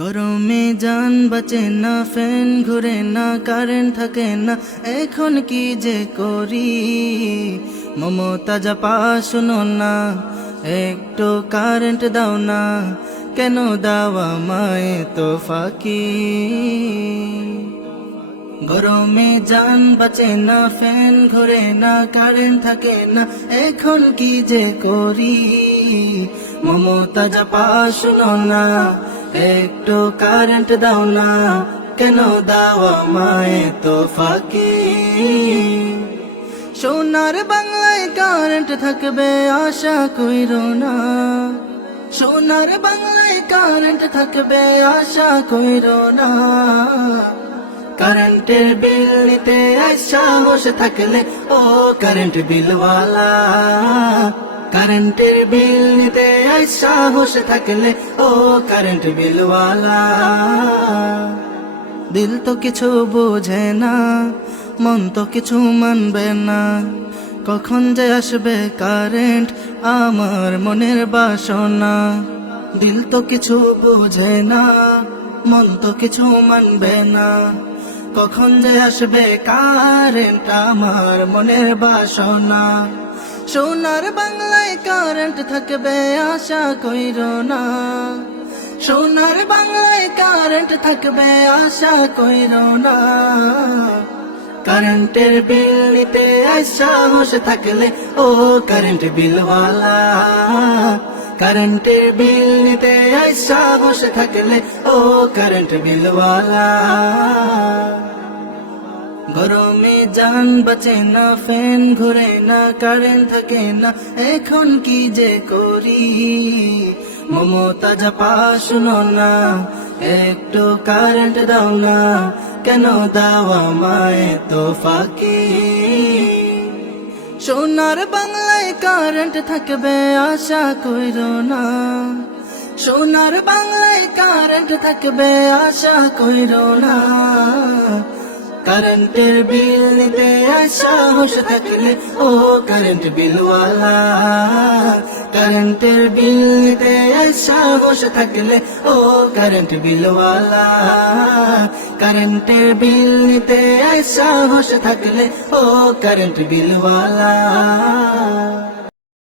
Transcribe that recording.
গরমে জান বাঁচে না, ফ্যান ঘুরে না, কারেন্ট থাকে না, এখন কি যে করি। মমতা জাপা শুনো না, একটু কারেন্ট দাও না, কেন দাও আমায় তো ফাঁকি। গরমে জান বাঁচে না, ফ্যান ঘুরে না, কারেন্ট থাকে না, এখন কি যে করি। মমতা জাপা শুনো না, একটু কারেন্ট দাও না, কেন দাও আমায় তো ফাঁকি। সোনার বাংলায় কারেন্ট থাকবে আশা কইরো না, সোনার বাংলায় কারেন্ট থাকবে আশা কইরো না। কারেন্টের বিল নিতে সাহস থাকলে ও কারেন্ট বিলওয়ালা, কারেন্টের বিল নিতে সাহস থাকলে ও কারেন্ট বিলওয়ালা। দিল তো কিছু বোঝে না, মন তো কিছু মানবে না, কখন যে আসবে কারেন্ট আমার মনের বাসনা। দিল তো কিছু বোঝে না, মন তো কিছু মানবে না, কখন যে আসবে কারেন্ট আমার মনের বাসনা। সোনার বাংলায় কারেন্ট থাকবে আশা কইরো না, সোনার বাংলায় কারেন্ট থাকবে আশা কইরো না। কারেন্টের বিল নিতে সাহস থাকলে ও কারেন্ট বিলওয়ালা, কারেন্টের বিল নিতে সাহস থাকলে ও কারেন্ট বিলওয়ালা। গরমে জান বাঁচে না, ফ্যান ঘুরে না, কারেন্ট থাকে না, এখন কি যে করি। মমতা জাপা শুনো না, একটু কারেন্ট দাও না, কেন দাও আমায় তো ফাঁকি। সোনার বাংলায় কারেন্ট থাকবে আশা কইরো না, সোনার বাংলায় কারেন্ট থাকবে আশা কইরো না। কারেন্টের বিল নিতে সাহস থাকলে ও কারেন্ট বিলওয়ালা, কারেন্টের বিল নিতে সাহস থাকলে ও কারেন্ট বিলওয়ালা, কারেন্টের বিল নিতে সাহস থাকলে ও কারেন্ট বিলওয়ালা।